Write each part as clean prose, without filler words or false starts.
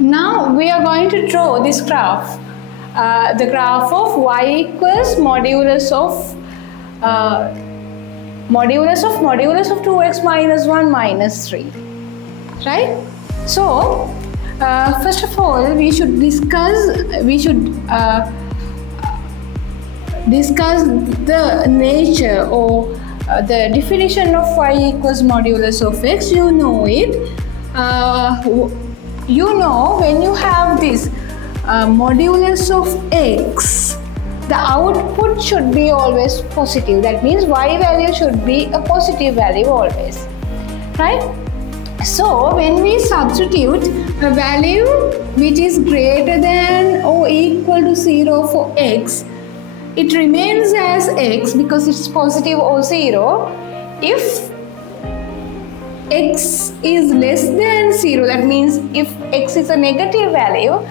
Now we are going to draw this graph. The graph of y equals modulus of 2x minus 1 minus 3. Right? So, first of all, we should discuss the nature or the definition of y equals modulus of x. You know it. You know, when you have this modulus of x, the output should be always positive. That means y value should be a positive value always, right? So when we substitute a value which is greater than or equal to 0 for x, it remains as x because it's positive or 0. If x is less than 0, that means if x is a negative value,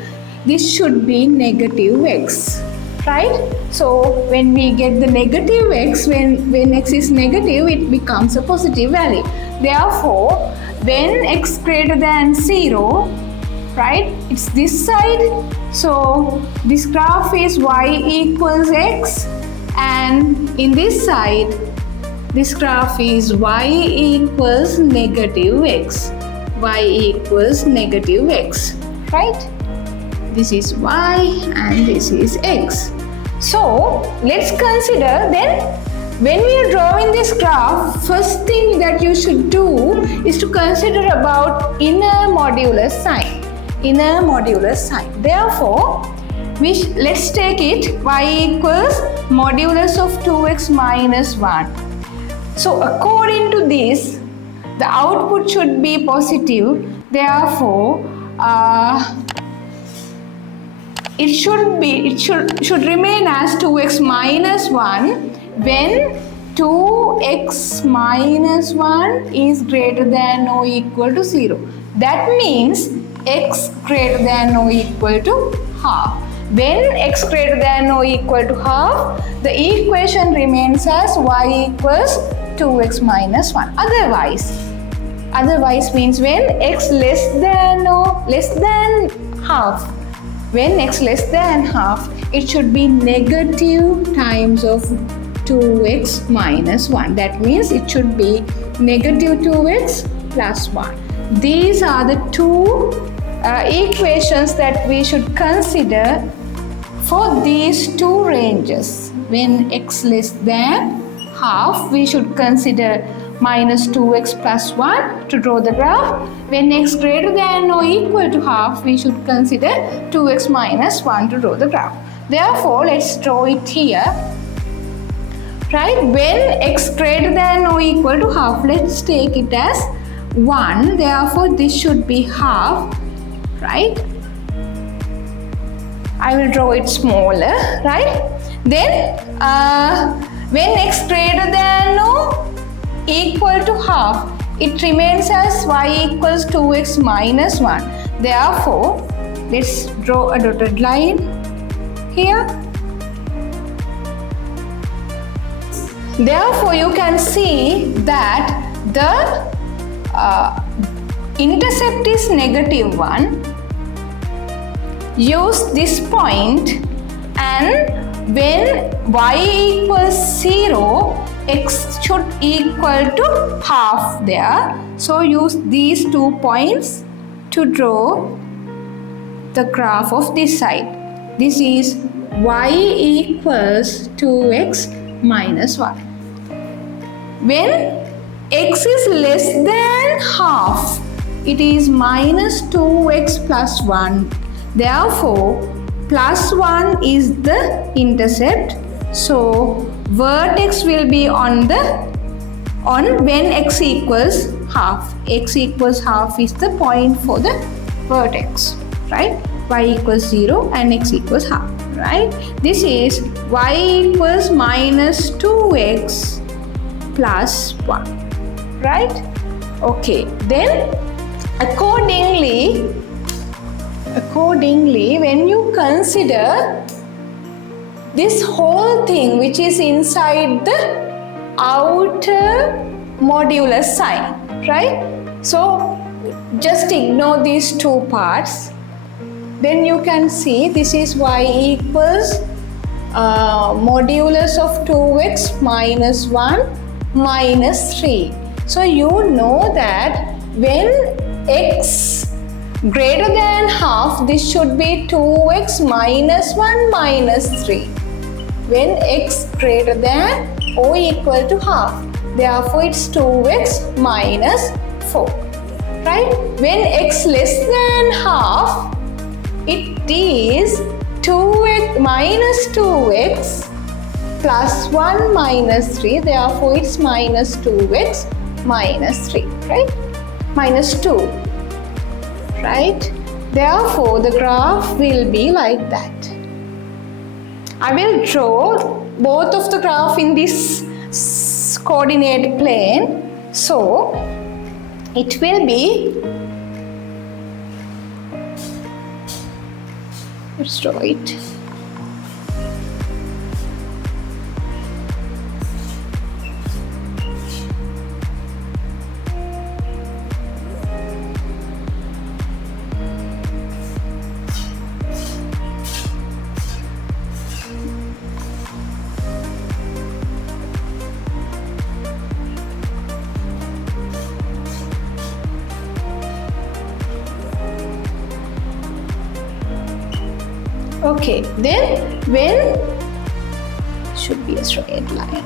this should be negative x, right? So when we get the negative x, when x is negative, it becomes a positive value. Therefore, when x greater than 0, right, it's this side. So this graph is y equals x, and in this side, this graph is y equals negative x. Y equals negative x, right? This is y and this is x. So let's consider then, when we are drawing this graph, first thing that you should do is to consider about inner modulus sign. Inner modulus sign. Therefore, let's take it y equals modulus of 2x minus 1. So according to this, the output should be positive. Therefore, it should remain as 2x minus 1 when 2x minus 1 is greater than or equal to 0. That means x greater than or equal to half. When x greater than or equal to half, the equation remains as y equals 2x minus 1. Otherwise means when x less than half, when x less than half, it should be negative times of 2x minus 1. That means it should be negative 2x plus 1. These are the two equations that we should consider for these two ranges. When x less than half, we should consider minus 2x plus 1 to draw the graph. When x greater than or equal to half, we should consider 2x minus 1 to draw the graph. Therefore, let's draw it here. Right? When x greater than or equal to half, let's take it as 1. Therefore, this should be half. Right? I will draw it smaller. Right? Then, when x greater than or equal to half, it remains as y equals 2x minus 1. Therefore, let's draw a dotted line here. Therefore, you can see that the intercept is negative 1. Use this point, and when y equals 0, x should equal to half there. So use these 2 points to draw the graph of this side. This is y equals 2x minus 1. When x is less than half, it is minus 2x plus 1. Therefore, plus 1 is the intercept. So vertex will be on when x equals half. X equals half is the point for the vertex, right? Y equals 0 and x equals half, right? This is y equals minus 2x plus 1, right? Okay, then accordingly, when you consider this whole thing which is inside the outer modulus sign, right? So just ignore these two parts. then you can see this is y equals modulus of 2x minus 1 minus 3. So you know that when x greater than half, this should be 2x minus 1 minus 3. When x greater than or equal to half, therefore it's 2x minus 4. Right? When x less than half, it is 2x minus 2x plus 1 minus 3, therefore it's minus 2x minus 3, right? Minus 2, right? Therefore the graph will be like that. I will draw both of the graph in this coordinate plane. So it will be, let's draw it. Okay, then when should be a straight line.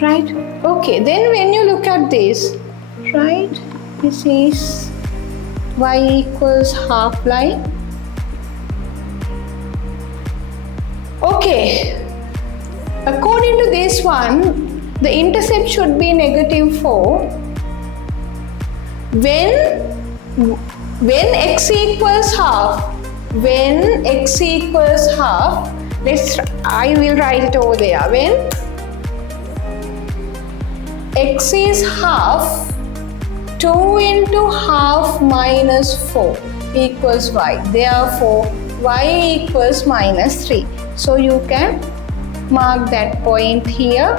Right? Okay, then when you look at this, right? This is y equals half line. Okay. According to this one, the intercept should be negative 4 when x equals half. When x equals half, I will write it over there. When x is half, 2 into half minus 4 equals y. Therefore, y equals minus 3. So you can mark that point here,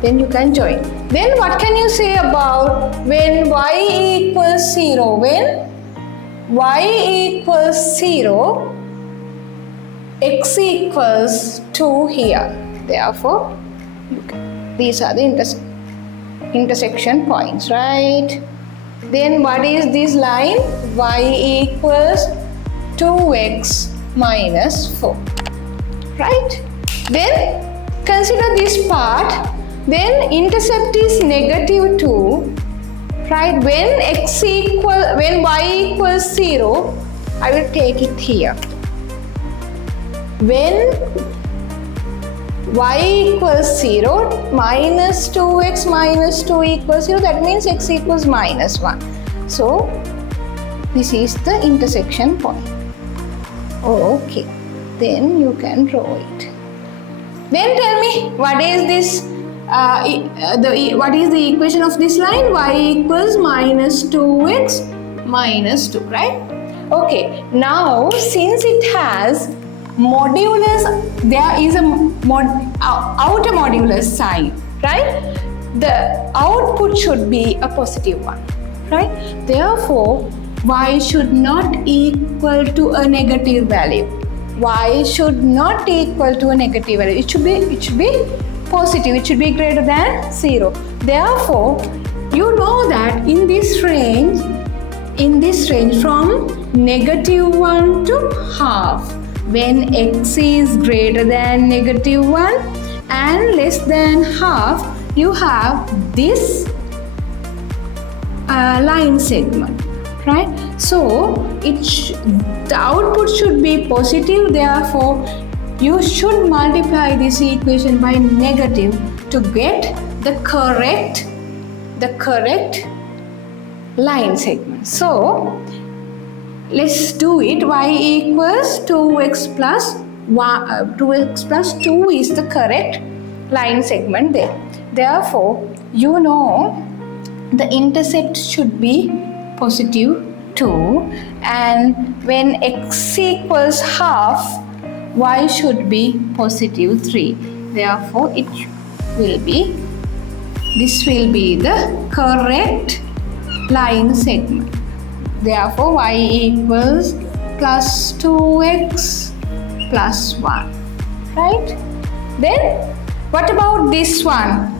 then you can join. Then what can you say about when y equals 0? When y equals 0, x equals 2 here. Therefore, these are the intersection points, right? Then what is this line? Y equals 2x minus 4. Right? Then consider this part. Then intercept is negative 2. Right? When y equals 0, I will take it here. When y equals 0, minus 2x minus 2 equals 0, that means x equals minus 1. So this is the intersection point. Oh, okay. Then you can draw it. Then tell me, what is this? What is the equation of this line? Y equals minus 2x minus 2, right? Okay. Now, since it has modulus, there is a outer modulus sign, right? The output should be a positive one, right? Therefore, y should not equal to a negative value. Y should not equal to a negative value. It should be positive. It should be greater than 0. Therefore, you know that in this range from negative 1 to half, when x is greater than negative 1 and less than half, you have this line segment, right? So the output should be positive. Therefore, you should multiply this equation by negative to get the correct line segment. So let's do it. Y equals 2x plus 2x plus 2 is the correct line segment there. Therefore, you know the intercept should be positive 2, and when x equals half, y should be positive 3. Therefore, this will be the correct line segment. Therefore, y equals plus 2x plus 1. Right? Then, what about this one?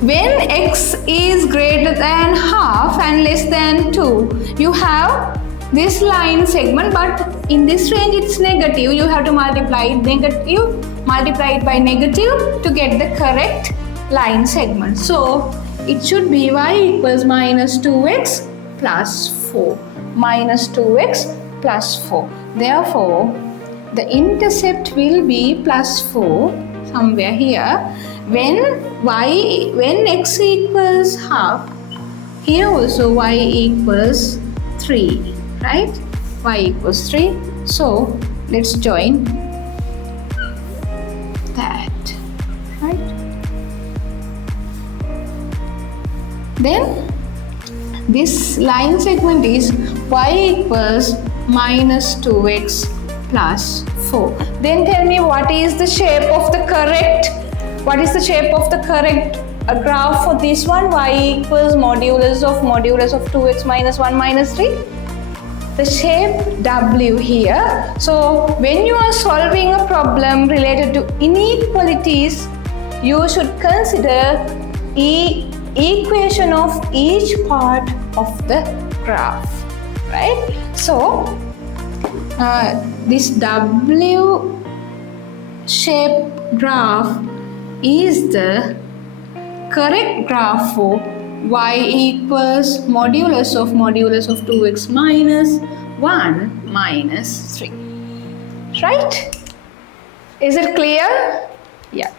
When x is greater than half and less than 2, you have this line segment, but in this range it's negative. You have to multiply it by negative to get the correct line segment. So it should be y equals minus 2x plus 4. Minus 2x plus 4. Therefore, the intercept will be plus 4 somewhere here. When x equals half, here also y equals 3, right? Y equals 3. So let's join that, right? Then this line segment is y equals minus 2x plus 4. Then tell me what is the shape of the correct graph for this one? Y equals modulus of 2x minus 1 minus 3. The shape W here. So when you are solving a problem related to inequalities, you should consider equation of each part of the graph, right? So this W shape graph is the correct graph for y equals modulus of 2x minus 1 minus 3. Right? Is it clear? Yeah.